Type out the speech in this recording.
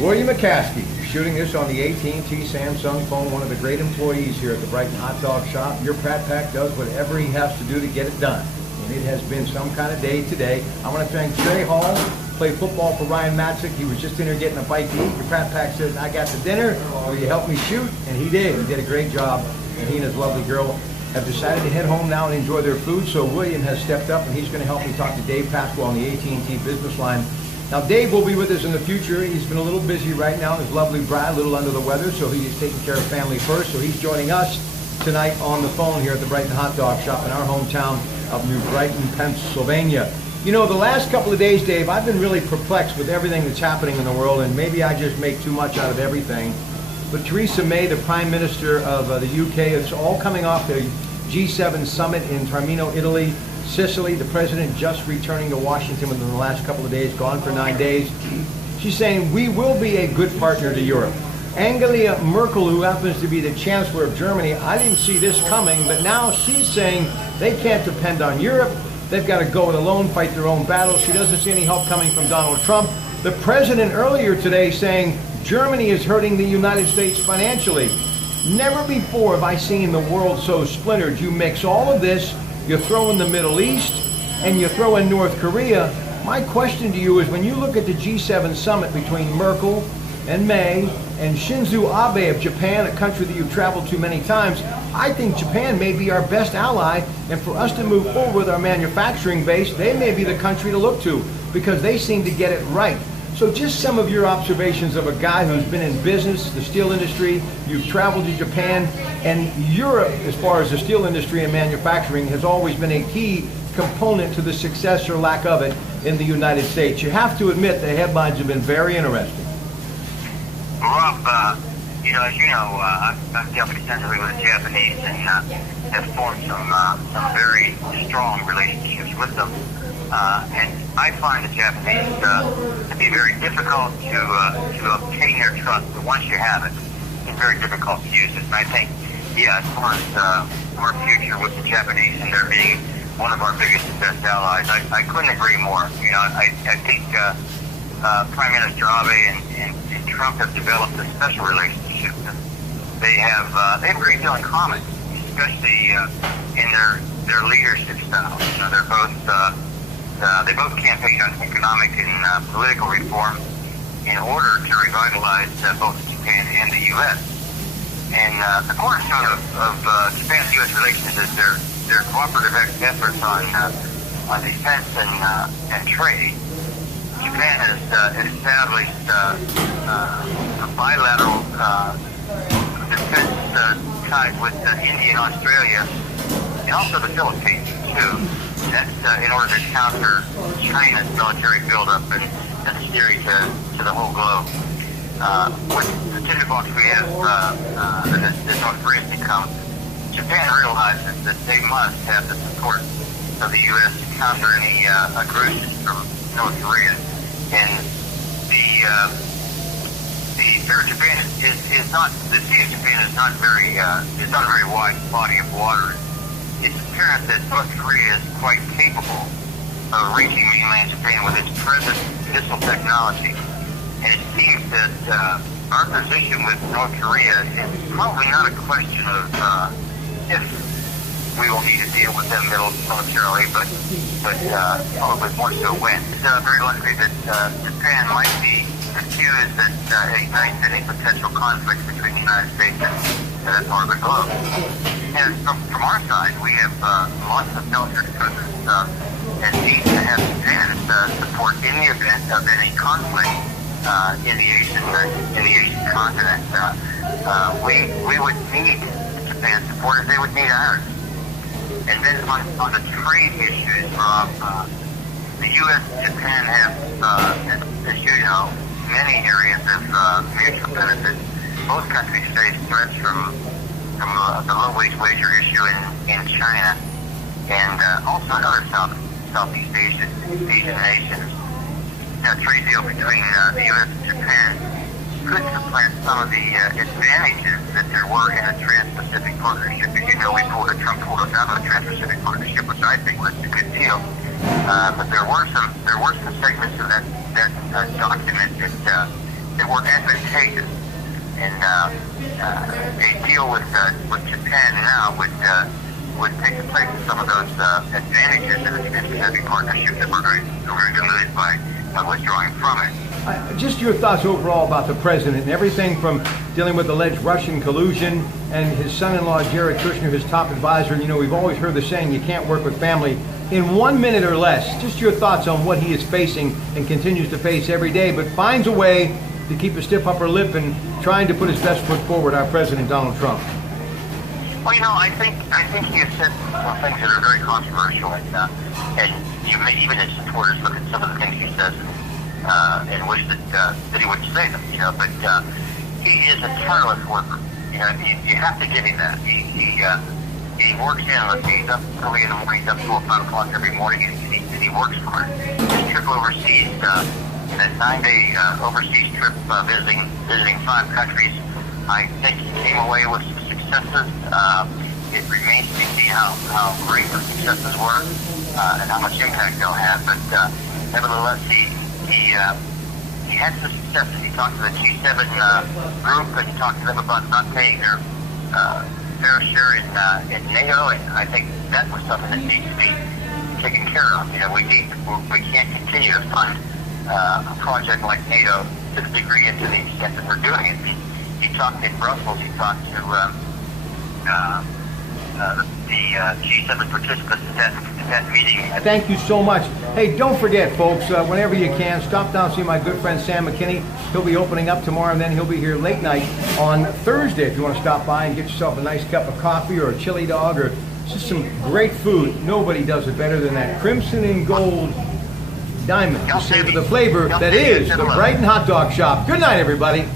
William McCaskey, shooting this on the AT&T Samsung phone, one of the great employees here at the Brighton Hot Dog Shop. Your Pratt Pack does whatever he has to do to get it done. And it has been some kind of day today. I want to thank Trey Hall, played football for Ryan Matzik. He was just in here getting a bite to eat. Your Pratt Pack says, I got the dinner, will you help me shoot? And he did. He did a great job. And he and his lovely girl have decided to head home now and enjoy their food. So William has stepped up, and he's going to help me talk to Dave Pasquale on the AT&T business line. Now, Dave will be with us in the future. He's been a little busy right now. His lovely bride, a little under the weather, so he's taking care of family first. So he's joining us tonight on the phone here at the Brighton Hot Dog Shop in our hometown of New Brighton, Pennsylvania. You know, the last couple of days, Dave, I've been really perplexed with everything that's happening in the world, and maybe I just make too much out of everything. But Theresa May, the Prime Minister of the UK, it's all coming off the G7 summit in Taormino, Italy. Sicily, the president just returning to Washington within the last couple of days, gone for 9 days. She's saying we will be a good partner to Europe. Angela Merkel, who happens to be the Chancellor of Germany, I didn't see this coming, but now she's saying they can't depend on Europe. They've got to go it alone, fight their own battles. She doesn't see any help coming from Donald Trump. The president earlier today saying Germany is hurting the United States financially. Never before have I seen the world so splintered. You mix all of this, you throw in the Middle East, and you throw in North Korea. My question to you is, when you look at the G7 summit between Merkel and May and Shinzo Abe of Japan, a country that you've traveled to many times, I think Japan may be our best ally, and for us to move forward with our manufacturing base, they may be the country to look to because they seem to get it right. So just some of your observations of a guy who's been in business, the steel industry, you've traveled to Japan, and Europe, as far as the steel industry and manufacturing, has always been a key component to the success or lack of it in the United States. You have to admit the headlines have been very interesting. Rob, as you know, I've dealt extensively with the Japanese and have formed some very strong relationships with them. And I find the Japanese to be very difficult to obtain their trust, but once you have it, it's very difficult to use it. And I think, as far as our future with the Japanese and their being one of our biggest and best allies, I couldn't agree more. I think Prime Minister Abe and Trump have developed a special relationship. They have a great deal in common, especially in their leadership style. They're both they both campaigned on economic and political reform in order to revitalize both Japan and the U.S. And the cornerstone of Japan-U.S. relations is their cooperative efforts on defense and trade. Japan has established a bilateral defense ties with India and Australia, and also the Philippines too. That's in order to counter China's military buildup and theory to the whole globe. With the tinderbox we have, the North Koreans become, Japan realizes that they must have the support of the U.S. to counter any aggression from North Korea. And the Japan is not, the Sea of Japan is not a very wide body of water. It's apparent that North Korea is quite capable of reaching mainland Japan with its present missile technology. And it seems that our position with North Korea is probably not a question of if we will need to deal with them militarily, but probably more so when. It's very likely that Japan might be accused that ignites any potential conflict between the United States and that part of the globe. And from our side, we have lots of military presence and need to have Japan's support in the event of any conflict in the Asian continent. We would need Japan's support as they would need ours. And then on the trade issues, Rob, the U.S. and Japan have, as you know, many areas of mutual benefit. Both countries face threats from the low wage wager issue in China and also in other Southeast Asian nations. A trade deal between the U.S. and Japan could supplant some of the advantages that there were in the Trans-Pacific Partnership. As you know, Trump pulled us out of the Trans-Pacific Partnership, which I think was a good deal. But there were some segments of that document that that were advantageous. And a deal with Japan now would take the place of some of those advantages in the Trans-Pacific Partnership that we're going to lose by withdrawing from it. Just your thoughts overall about the president and everything from dealing with alleged Russian collusion and his son-in-law Jared Kushner, his top advisor. You know, we've always heard the saying, you can't work with family. In 1 minute or less, just your thoughts on what he is facing and continues to face every day, but finds a way to keep a stiff upper lip and trying to put his best foot forward, our President Donald Trump. Well, you know, I think he has said some things that are very controversial, and you may even as supporters look at some of the things he says and wish that he wouldn't say them. You know, but he is a tireless worker. You know, you have to give him that. He works he's up early in the morning, he's up 4 or 5 o'clock every morning, and he works hard. His trip overseas, in that 9-day overseas trip, visiting 5 countries, I think he came away with some successes. It remains to be seen how great the successes were and how much impact they'll have. But nevertheless, he had some successes. He talked to the G7 group, and he talked to them about not paying their fair share in NATO, and I think that was something that needs to be taken care of. You know, we can't continue to fund a project like NATO to the degree and to the extent that we're doing it. He talked in Brussels. He talked to the G7 participants at that meeting. Thank you so much. Hey, don't forget, folks, whenever you can, stop down and see my good friend Sam McKinney. He'll be opening up tomorrow, and then he'll be here late night on Thursday if you want to stop by and get yourself a nice cup of coffee or a chili dog or just some great food. Nobody does it better than that crimson and gold diamond to savor the flavor that is the Brighton Hot Dog Shop. Good night, everybody.